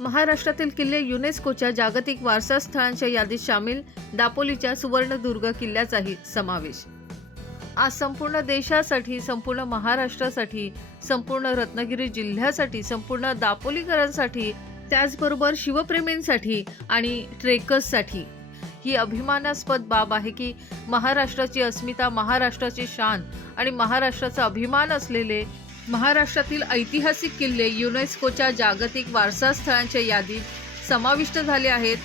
महाराष्ट्रातील किल्ले युनेस्कोच्या जागतिक वारसा स्थळांच्या यादीत सामील दापोलीच्या सुवर्णदुर्ग किल्ल्याचाही समावेश. आज संपूर्ण देशासाठी संपूर्ण महाराष्ट्रासाठी संपूर्ण रत्नागिरी जिल्ह्यासाठी संपूर्ण दापोलीकरांसाठी त्याचबरोबर शिवप्रेमींसाठी आणि ट्रेकर्ससाठी. ही अभिमानास्पद बाब आहे की महाराष्ट्राची अस्मिता महाराष्ट्राची शान आणि महाराष्ट्राचा अभिमान असलेले महाराष्ट्रातील ऐतिहासिक किल्ले युनेस्कोच्या जागतिक वारसा स्थळांच्या यादीत समाविष्ट झाले आहेत.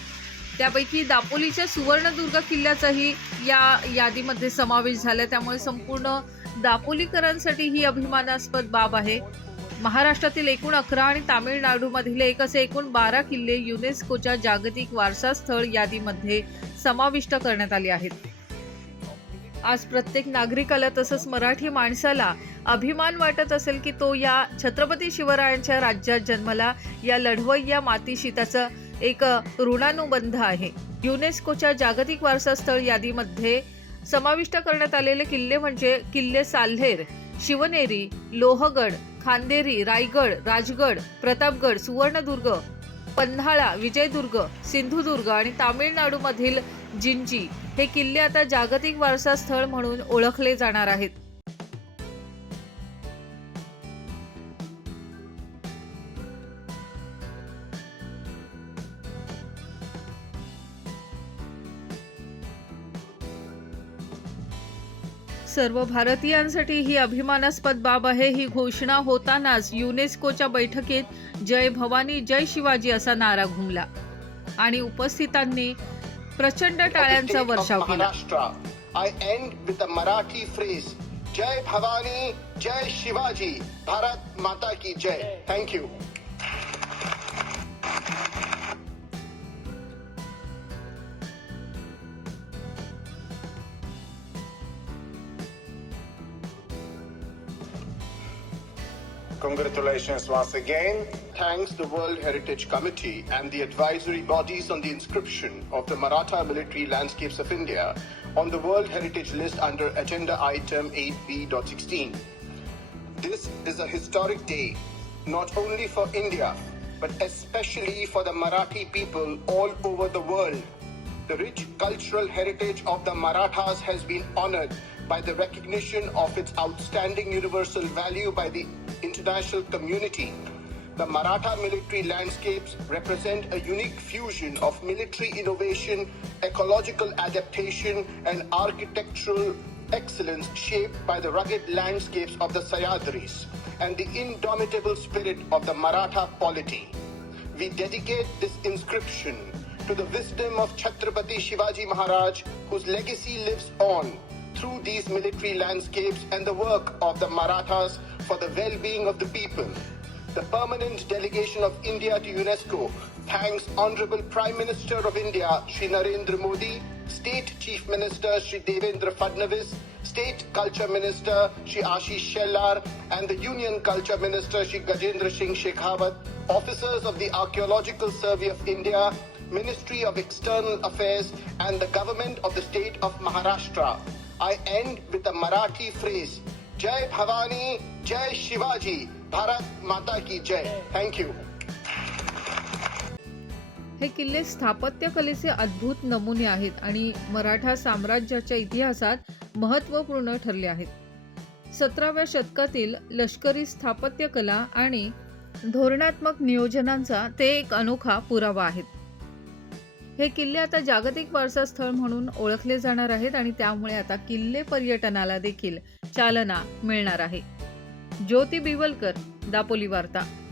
त्यापैकी दापोलीच्या सुवर्णदुर्ग किल्ल्याचाही या यादीमध्ये समावेश झाला. त्यामुळे संपूर्ण दापोलीकरांसाठी ही अभिमानास्पद बाब आहे. महाराष्ट्रातील एकूण अकरा आणि तामिळनाडूमधील एक असे एकूण बारा किल्ले युनेस्कोच्या जागतिक वारसा स्थळ यादीमध्ये समाविष्ट करण्यात आले आहेत. आज प्रत्येक नागरिकाला तसंच मराठी माणसाला अभिमान वाटत असेल की तो या छत्रपती शिवरायांच्या राज्यात जन्मला. या लढवय्या मातीशी त्याचं एक ऋणानुबंध आहे. युनेस्कोच्या जागतिक वारसा स्थळ यादीमध्ये समाविष्ट करण्यात आलेले किल्ले म्हणजे किल्ले साल्हेर शिवनेरी लोहगड खांदेरी रायगड राजगड प्रतापगड सुवर्णदुर्ग पन्हाळा विजयदुर्ग सिंधुदुर्ग आणि तामिळनाडूमधील जिंजी हे किल्ले आता जागतिक वारसा स्थळ म्हणून ओळखले जाणार आहेत. सर्व भारतीयांसाठी ही अभिमानास्पद बाब आहे ही घोषणा होतानाच युनेस्कोच्या बैठकीत जय भवानी जय शिवाजी असा नारा घुमला. आणि उपस्थितांनी प्रचंड टाळ्यांचा वर्षाव केला Maharashtra. I end with a Marathi phrase. Jai Bhavani, Jai Shivaji, Bharat Mata ki Jai. Congratulations once again. Thanks the World Heritage Committee and the advisory bodies on the inscription of the Maratha military landscapes of India on the World Heritage list under agenda item 8B.16. This is a historic day, not only for India, but especially for the Marathi people all over the world. The rich cultural heritage of the Marathas has been honored by the recognition of its outstanding universal value by the international community. The Maratha military landscapes represent a unique fusion of military innovation, ecological adaptation, and architectural excellence shaped by the rugged landscapes of the Sayadris and the indomitable spirit of the Maratha polity. We dedicate this inscription to the wisdom of Chhatrapati Shivaji Maharaj, whose legacy lives on through these military landscapes and the work of the Marathas for the well being of the people. The permanent delegation of India to UNESCO thanks Honorable Prime Minister of India, Shri Narendra Modi, State Chief Minister, Shri Devendra Fadnavis, State Culture Minister, Shri Ashish Shellar, and the Union Culture Minister, Shri Gajendra Singh Shekhawat, officers of the Archaeological Survey of India, Ministry of External Affairs, and the Government of the State of Maharashtra. I end with a Marathi phrase जय भवानी जय शिवाजी। भारत माता की जय। Thank हे किल्ले स्थापत्यकलेचे अद्भुत नमुने आहेत आणि मराठा साम्राज्याच्या इतिहासात महत्त्वपूर्ण ठरले आहेत. सतराव्या शतकातील लष्करी स्थापत्यकला आणि धोरणात्मक नियोजनांचा ते एक अनोखा पुरावा आहेत. हे किल्ले आता जागतिक वारसा स्थळ म्हणून ओळखले जाणार आहेत आणि त्यामुळे आता किल्ले पर्यटनाला देखील चालना मिळणार आहे. ज्योती बिवलकर दापोली वार्ता.